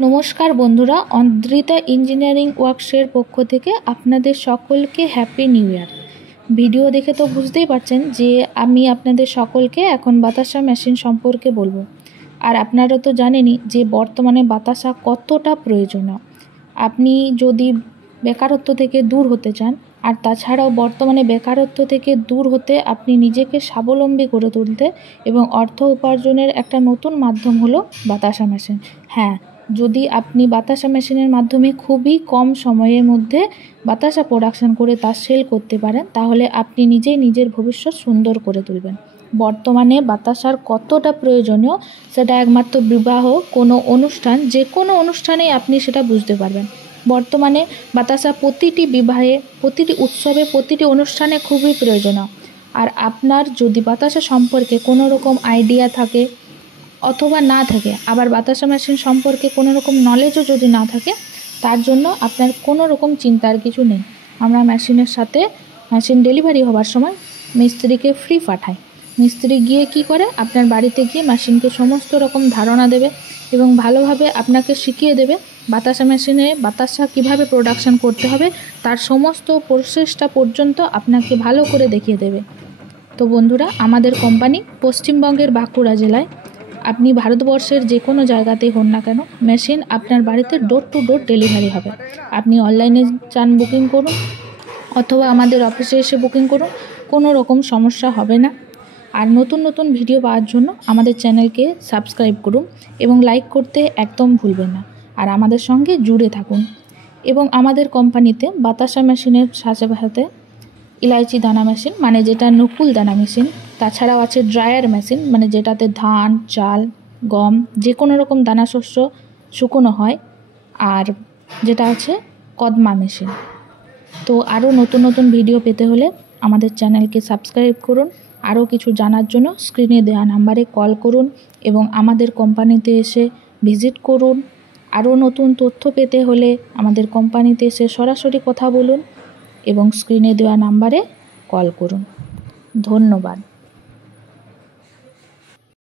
नमस्कार बंधुरा अद्रिता इंजिनियारिंग वर्कशेर पक्ष थेके आपनादेर सकलके हैप्पी निउ ईयर। भिडियो देखे तो बुझतेई पारछेन जे आमी आपनादेर सकलके एखन बातासा मेशिन सम्पर्के बोलबो। आर आपनारा तो जानेनई जे बर्तमाने बातासा कतटा प्रयोजनीय। आपनी जोदि बेकारत्व थेके दूर होते चान और ताछाड़ाओ बर्तमाने बेकारत्व थेके दूर होते आपनी निजेके स्वाबलम्बी करे तुलते एबं अर्थ उपार्जनेर एकटा नतून माध्यम हलो बातासा मेशिन। हाँ, यदि आपनी बातासा मेशिनेर माध्यमे खूबई कम समयेर मध्य बातासा प्रোडाक्शन करे ता सेल करते पारेन ताहले आपनी निजेई निजेर भविष्यत् सुंदर करे तुलबेन। बर्तमाने बातासार कतटा प्रयोजनीय सेटा एकमात्र विवाह कोनो अनुष्ठान जे कोनो अनुष्ठानेई आपनी सेटा बुझते पारबेन। बर्तमाने बातासा प्रतिटी विवाहे प्रतिटी उत्सवे प्रतिटी अनुष्ठाने खूबई प्रयोजनीय। और आपनार यदि बातासा सम्पर्के कोनो रकम आइडिया थाके अथवा ना थाके आबार बातासा मेशिन सम्पर्के कोनो रकम नलेजও যদি না থাকে তার জন্য আপনার কোনো রকম চিন্তার কিছু নেই। আমরা মেশিনের সাথে মেশিন ডেলিভারি হওয়ার সময় মিস্ত্রিকে ফ্রি পাঠাই। মিস্ত্রি গিয়ে কি করে আপনার বাড়িতে গিয়ে মেশিনকে সমস্ত রকম ধারণা দেবে এবং ভালোভাবে আপনাকে শিখিয়ে দেবে বাতাসা মেশিনে বাতাসা কিভাবে প্রোডাকশন করতে হবে তার সমস্ত প্রসেসটা পর্যন্ত আপনাকে ভালো করে দেখিয়ে দেবে। তো বন্ধুরা, আমাদের কোম্পানি পশ্চিমবঙ্গের বাঁকুড়া জেলায় আপনি ভারতবর্ষের যে কোনো জায়গাতেই হন না কেন মেশিন আপনার বাড়িতে ডোর টু ডোর ডেলিভারি হবে। আপনি অনলাইনে চান বুকিং করুন অথবা আমাদের অফিসে এসে বুকিং করুন, কোনো রকম সমস্যা হবে না। আর নতুন নতুন ভিডিও পাওয়ার জন্য আমাদের চ্যানেলকে সাবস্ক্রাইব করুন এবং লাইক করতে একদম ভুলবেন না। আর আমাদের সঙ্গে জুড়ে থাকুন। এবং আমাদের কোম্পানিতে বাতাসা মেশিনের সাথে সাথে ইলাইচি দানা মেশিন মানে যেটা নকুল দানা মেশিন, তাছাড়াও আছে ড্রায়ার মেশিন মানে যেটাতে ধান চাল গম যে কোনো রকম দানা শস্য শুকনো হয়, আর যেটা আছে কদমা মেশিন। তো আরও নতুন নতুন ভিডিও পেতে হলে আমাদের চ্যানেলকে সাবস্ক্রাইব করুন। আরও কিছু জানার জন্য স্ক্রিনে দেওয়া নাম্বারে কল করুন এবং আমাদের কোম্পানিতে এসে ভিজিট করুন। আরও নতুন তথ্য পেতে হলে আমাদের কোম্পানিতে এসে সরাসরি কথা বলুন এবং স্ক্রিনে দেওয়া নাম্বারে কল করুন। ধন্যবাদ।